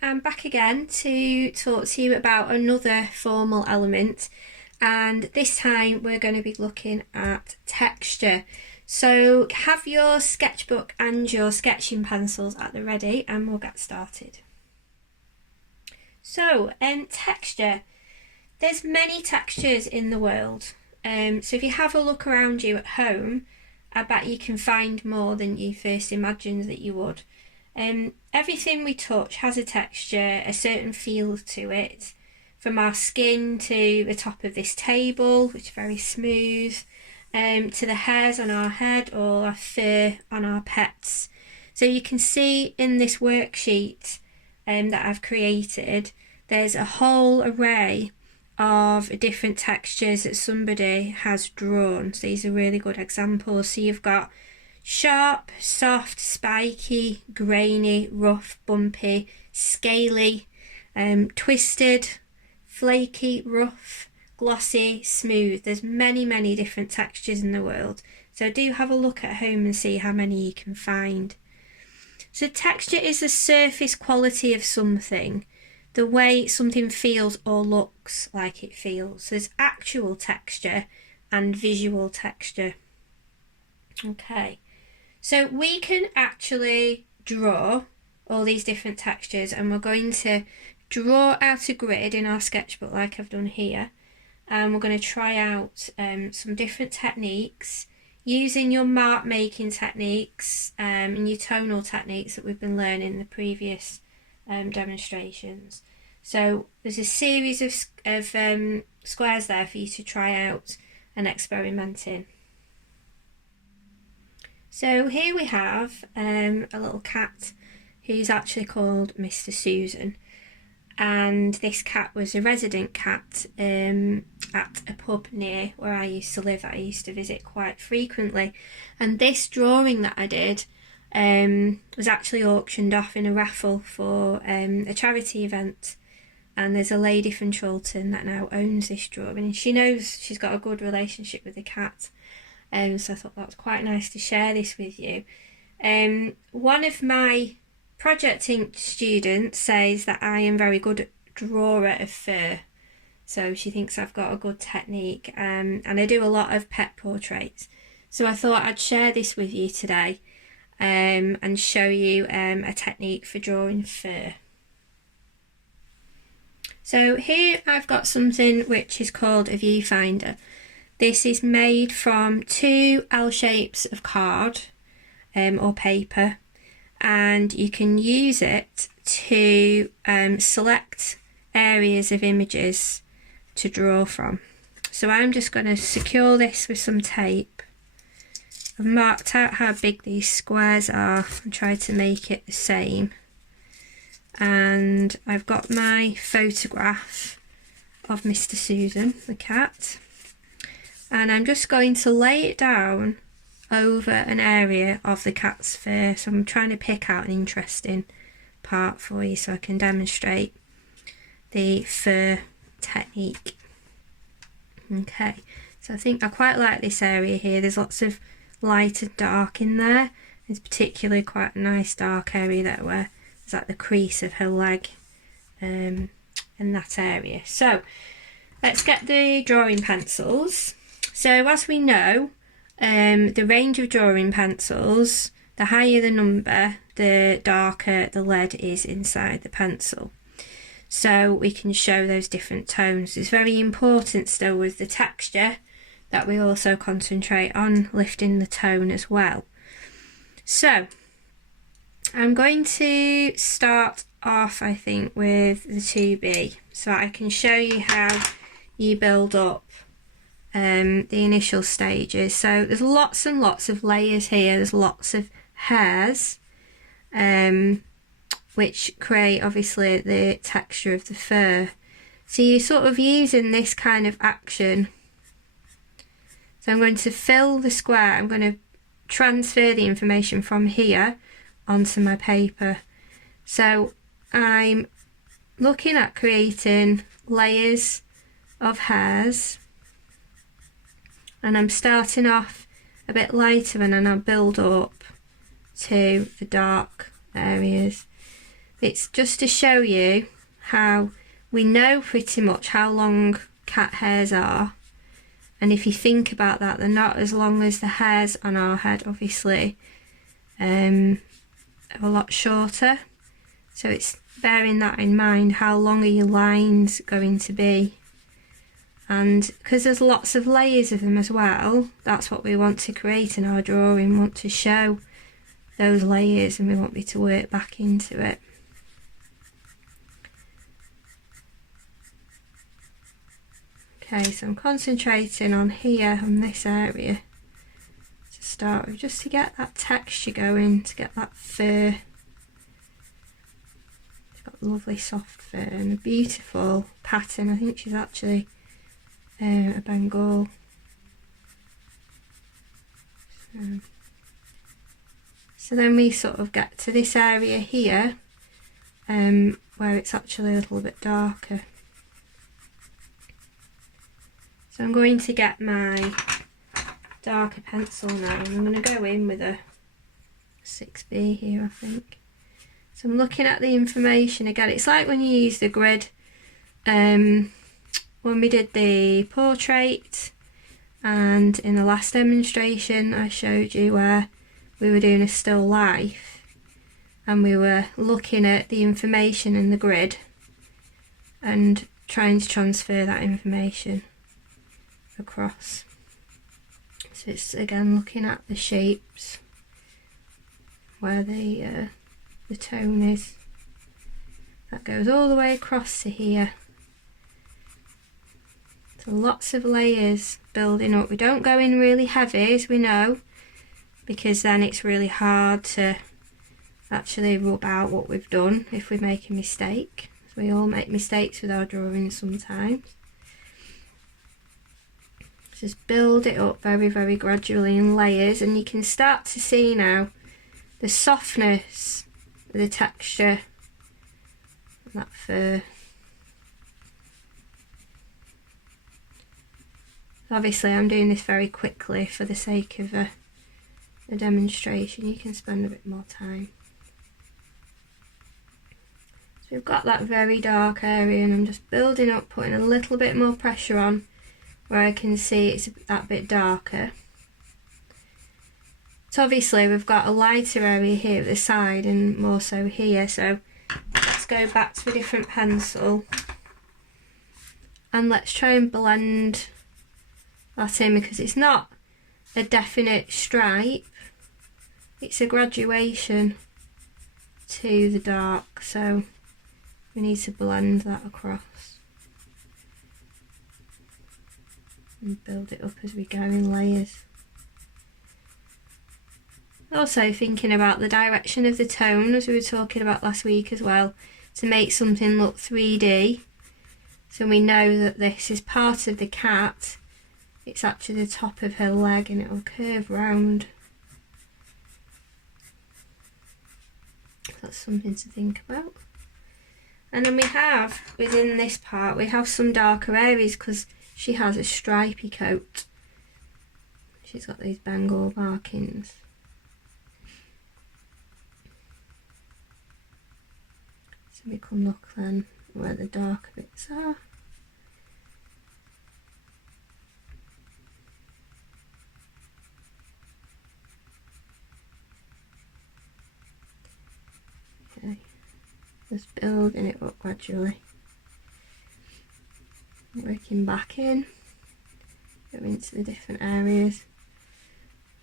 I'm back again to talk to you about another formal element, and this time we're going to be looking at texture. So have your sketchbook and your sketching pencils at the ready and we'll get started. So texture. There's many textures in the world. So if you have a look around you at home, I bet you can find more than you first imagined that you would. Everything we touch has a texture, a certain feel to it, from our skin to the top of this table, which is very smooth, to the hairs on our head or our fur on our pets. So you can see in this worksheet that I've created, there's a whole array of different textures that somebody has drawn. So these are really good examples. So you've got sharp, soft, spiky, grainy, rough, bumpy, scaly, twisted, flaky, rough, glossy, smooth. There's many different textures in the world. So do have a look at home and see how many you can find. So texture is the surface quality of something, the way something feels or looks like it feels. There's actual texture and visual texture. Okay. So we can actually draw all these different textures, and we're going to draw out a grid in our sketchbook like I've done here, and we're going to try out some different techniques using your mark making techniques and your tonal techniques that we've been learning in the previous demonstrations. So there's a series of squares there for you to try out and experiment in. So here we have a little cat who's actually called Mr. Susan, and this cat was a resident cat at a pub near where I used to live, that I used to visit quite frequently. And this drawing that I did was actually auctioned off in a raffle for a charity event, and there's a lady from Chorlton that now owns this drawing, and she knows she's got a good relationship with the cat. So I thought that was quite nice to share this with you. One of my projecting students says that I am very good at drawer of fur, so she thinks I've got a good technique, and I do a lot of pet portraits. So I thought I'd share this with you today and show you a technique for drawing fur. So here I've got something which is called a viewfinder. This is made from two L shapes of card or paper, and you can use it to select areas of images to draw from. So I'm just going to secure this with some tape. I've marked out how big these squares are and tried to make it the same. And I've got my photograph of Mr. Susan, the cat. And I'm just going to lay it down over an area of the cat's fur. So I'm trying to pick out an interesting part for you so I can demonstrate the fur technique. Okay, so I think I quite like this area here. There's lots of light and dark in there. There's particularly quite a nice dark area there where it's like the crease of her leg in that area. So let's get the drawing pencils. So as we know, the range of drawing pencils, the higher the number, the darker the lead is inside the pencil. So we can show those different tones. It's very important still with the texture that we also concentrate on lifting the tone as well. So I'm going to start off, I think, with the 2B, so I can show you how you build up the initial stages. So there's lots and lots of layers here. There's lots of hairs, which create obviously the texture of the fur. So you're sort of using this kind of action. So I'm going to fill the square. I'm going to transfer the information from here onto my paper. So I'm looking at creating layers of hairs, and I'm starting off a bit lighter and then I'll build up to the dark areas. It's just to show you how we know pretty much how long cat hairs are, and if you think about that, they're not as long as the hairs on our head, obviously. They're a lot shorter, so it's bearing that in mind. How long are your lines going to be? And because there's lots of layers of them as well, that's what we want to create in our drawing. We want to show those layers, and we want me to work back into it. Okay, so I'm concentrating on here, on this area to start with, just to get that texture going, to get that fur. She's got lovely soft fur and a beautiful pattern. I think she's actually a Bengal. So then we sort of get to this area here, where it's actually a little bit darker. So I'm going to get my darker pencil now, and I'm going to go in with a 6B here, I think. So I'm looking at the information again. It's like when you use the grid. When we did the portrait, and in the last demonstration I showed you where we were doing a still life, and we were looking at the information in the grid and trying to transfer that information across. So it's again looking at the shapes where the tone is. That goes all the way across to here. So lots of layers building up. We don't go in really heavy, as we know, because then it's really hard to actually rub out what we've done if we make a mistake. So we all make mistakes with our drawings sometimes. Just build it up very, very gradually in layers, and you can start to see now the softness, the texture, and that fur. Obviously I'm doing this very quickly for the sake of a demonstration. You can spend a bit more time. So we've got that very dark area, and I'm just building up, putting a little bit more pressure on where I can see it's that bit darker. So obviously we've got a lighter area here at the side and more so here, so let's go back to a different pencil and let's try and blend that in, because it's not a definite stripe, it's a graduation to the dark, so we need to blend that across and build it up as we go in layers. Also thinking about the direction of the tone, as we were talking about last week as well, to make something look 3D. So we know that this is part of the cat, it's actually the top of her leg, and it will curve round. That's something to think about. And then we have, within this part, we have some darker areas because she has a stripy coat. She's got these Bengal markings. So we can look then where the darker bits are. Okay, just building it up gradually. Working back in, go into the different areas,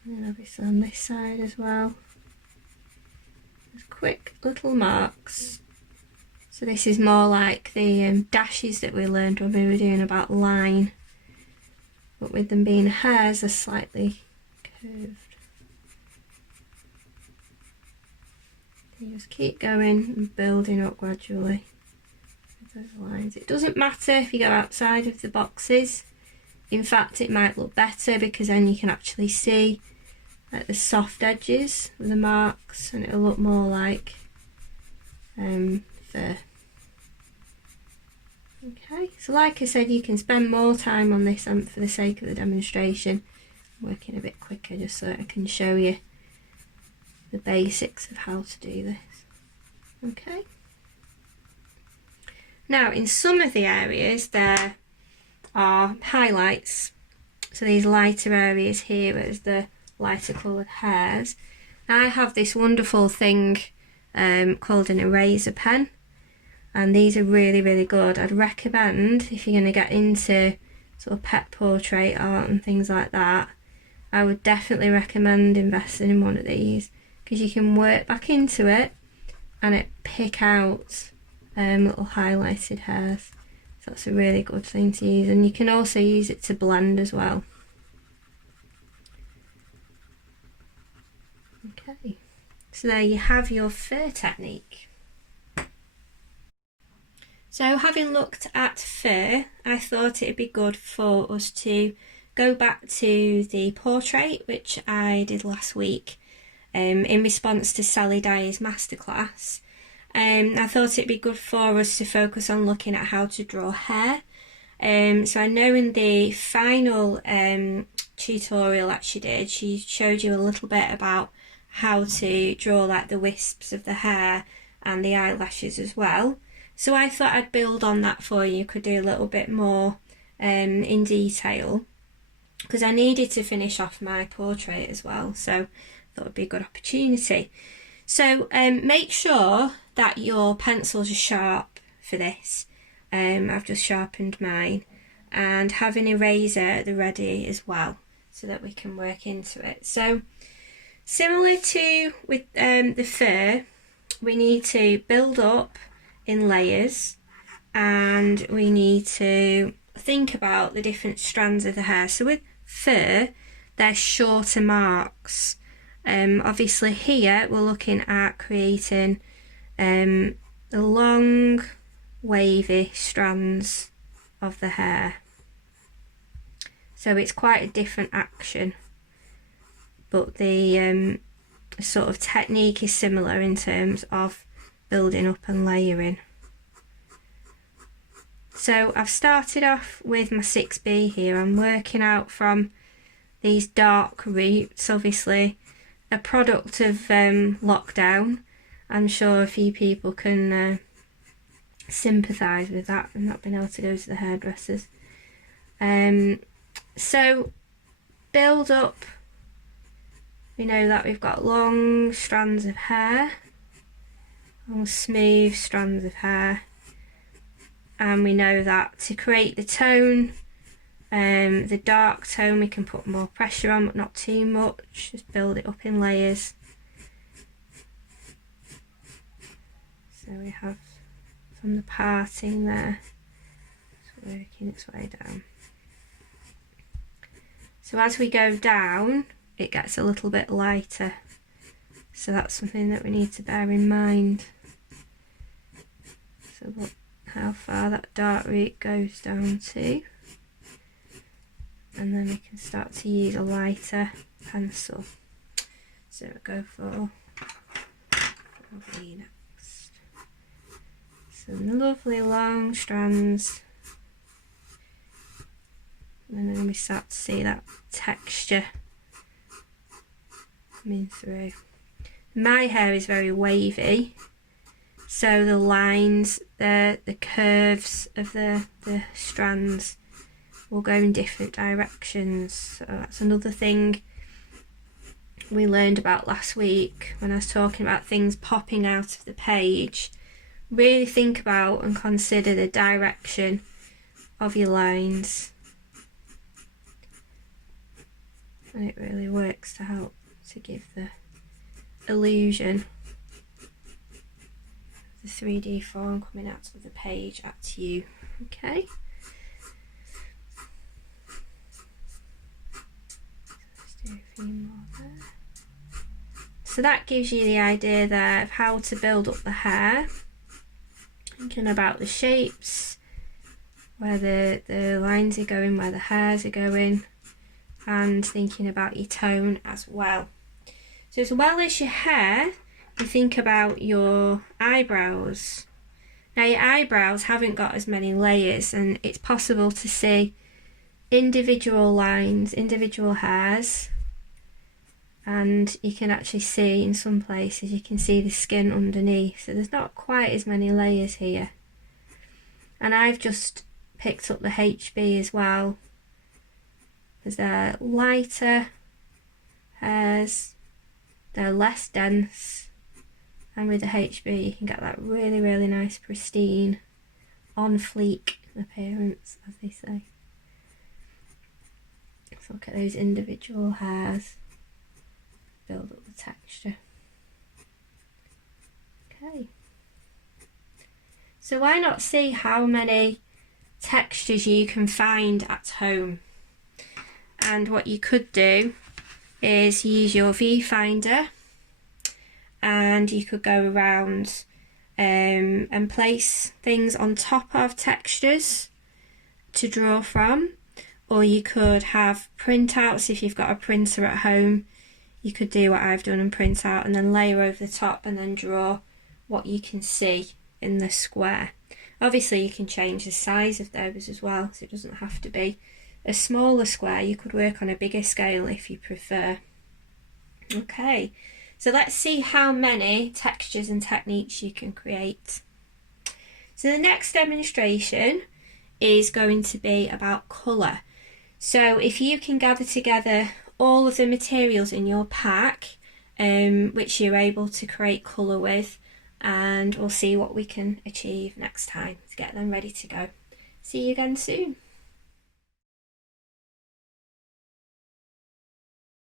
and then obviously on this side as well. Just quick little marks. So this is more like the dashes that we learned when we were doing about line, but with them being hairs, they're slightly curved. You just keep going and building up gradually with those lines. It doesn't matter if you go outside of the boxes. In fact, it might look better because then you can actually see like the soft edges of the marks, and it'll look more like fur. Okay, so like I said, you can spend more time on this for the sake of the demonstration. I'm working a bit quicker just so I can show you the basics of how to do this. Okay, Now in some of the areas there are highlights, so these lighter areas here as the lighter coloured hairs. I have this wonderful thing called an eraser pen, and these are really, really good. I'd recommend, if you're going to get into sort of pet portrait art and things like that, I would definitely recommend investing in one of these, because you can work back into it and it pick out little highlighted hairs. So that's a really good thing to use, and you can also use it to blend as well. Okay, so there you have your fur technique. So having looked at fur, I thought it'd be good for us to go back to the portrait which I did last week in response to Sally Dyer's masterclass. I thought it'd be good for us to focus on looking at how to draw hair. So I know in the final tutorial that she did, she showed you a little bit about how to draw like the wisps of the hair and the eyelashes as well. So I thought I'd build on that for you, could do a little bit more in detail, because I needed to finish off my portrait as well, so I thought it'd be a good opportunity. So make sure that your pencils are sharp for this. I've just sharpened mine, and have an eraser at the ready as well, so that we can work into it. So similar to with the fur, we need to build up in layers, and we need to think about the different strands of the hair. So with fur, there's shorter marks. Obviously here we're looking at creating the long wavy strands of the hair, so it's quite a different action, but the sort of technique is similar in terms of building up and layering. So I've started off with my 6B here. I'm working out from these dark roots, obviously a product of lockdown. I'm sure a few people can sympathise with that and not being able to go to the hairdressers. So build up, we know that we've got long strands of hair, long smooth strands of hair, and we know that to create the tone, the dark tone, we can put more pressure on but not too much, just build it up in layers. So we have from the parting there, it's working its way down. So as we go down, it gets a little bit lighter, so that's something that we need to bear in mind. So look how far that dark root goes down to, and then we can start to use a lighter pencil. So we'll go for B next. Some lovely long strands, and then we start to see that texture coming through. My hair is very wavy, so the lines, the curves of the strands will go in different directions. So that's another thing we learned about last week when I was talking about things popping out of the page. Really think about and consider the direction of your lines, and it really works to help to give the illusion the 3D form coming out of the page at you. Okay, let's do a few more there. So that gives you the idea there of how to build up the hair, thinking about the shapes, where the lines are going, where the hairs are going, and thinking about your tone as well. So as well as your hair, you think about your eyebrows. Now your eyebrows haven't got as many layers, and it's possible to see individual lines, individual hairs, and you can actually see in some places, you can see the skin underneath, so there's not quite as many layers here. And I've just picked up the HB as well, because they're lighter hairs, they're less dense, and with the HB you can get that really, really nice pristine, on fleek appearance, as they say. Let's look at those individual hairs, build up the texture. Okay. So why not see how many textures you can find at home? And what you could do is use your Viewfinder, and you could go around and place things on top of textures to draw from, or you could have printouts. If you've got a printer at home, you could do what I've done and print out and then layer over the top and then draw what you can see in the square. Obviously you can change the size of those as well, so it doesn't have to be a smaller square. You could work on a bigger scale if you prefer. Okay, so let's see how many textures and techniques you can create. So the next demonstration is going to be about colour. So if you can gather together all of the materials in your pack, which you're able to create colour with, and we'll see what we can achieve next time to get them ready to go. See you again soon.